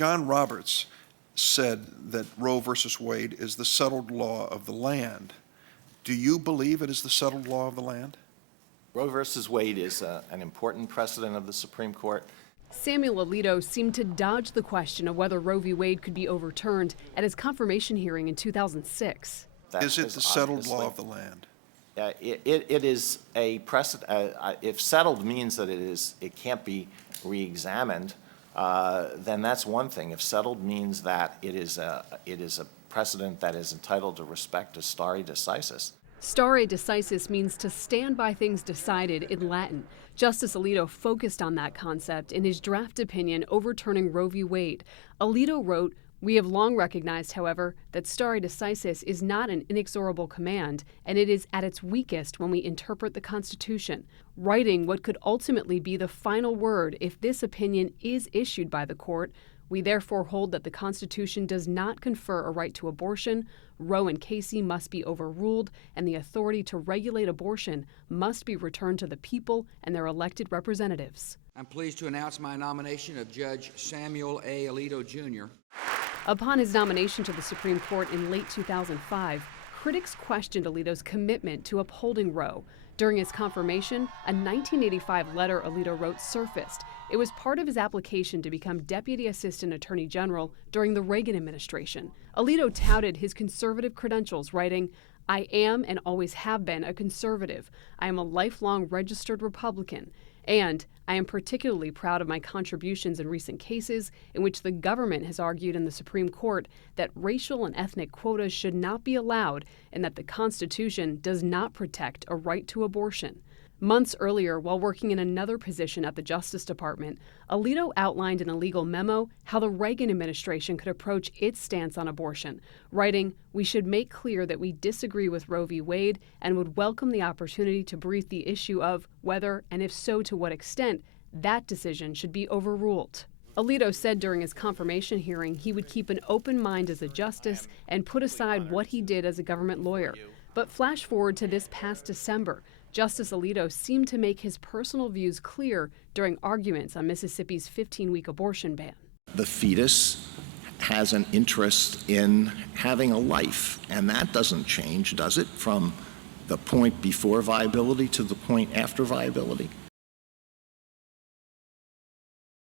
John Roberts said that Roe versus Wade is the settled law of the land. Do you believe it is the settled law of the land? Roe versus Wade is an important precedent of the Supreme Court. Samuel Alito seemed to dodge the question of whether Roe v. Wade could be overturned at his confirmation hearing in 2006. Is it the settled law of the land? It is a precedent. If settled means that it can't be re-examined, then that's one thing. If settled means that it is a precedent that is entitled to respect as stare decisis. Stare decisis means to stand by things decided in Latin. Justice Alito focused on that concept in his draft opinion overturning Roe v. Wade. Alito wrote, "We have long recognized, however, that stare decisis is not an inexorable command, and it is at its weakest when we interpret the Constitution. Writing what could ultimately be the final word if this opinion is issued by the court, we therefore hold that the Constitution does not confer a right to abortion. Roe and Casey must be overruled, and the authority to regulate abortion must be returned to the people and their elected representatives." I'm pleased to announce my nomination of Judge Samuel A. Alito, Jr. Upon his nomination to the Supreme Court in late 2005, critics questioned Alito's commitment to upholding Roe. During his confirmation, a 1985 letter Alito wrote surfaced. It was part of his application to become Deputy Assistant Attorney General during the Reagan administration. Alito touted his conservative credentials, writing, "I am and always have been a conservative. I am a lifelong registered Republican. And I am particularly proud of my contributions in recent cases in which the government has argued in the Supreme Court that racial and ethnic quotas should not be allowed and that the Constitution does not protect a right to abortion." Months earlier, while working in another position at the Justice Department, Alito outlined in a legal memo how the Reagan administration could approach its stance on abortion, writing, "We should make clear that we disagree with Roe v. Wade and would welcome the opportunity to brief the issue of whether, and if so to what extent, that decision should be overruled." Alito said during his confirmation hearing he would keep an open mind as a justice and put aside what he did as a government lawyer. But flash forward to this past December, Justice Alito seemed to make his personal views clear during arguments on Mississippi's 15-week abortion ban. The fetus has an interest in having a life, and that doesn't change, does it, from the point before viability to the point after viability?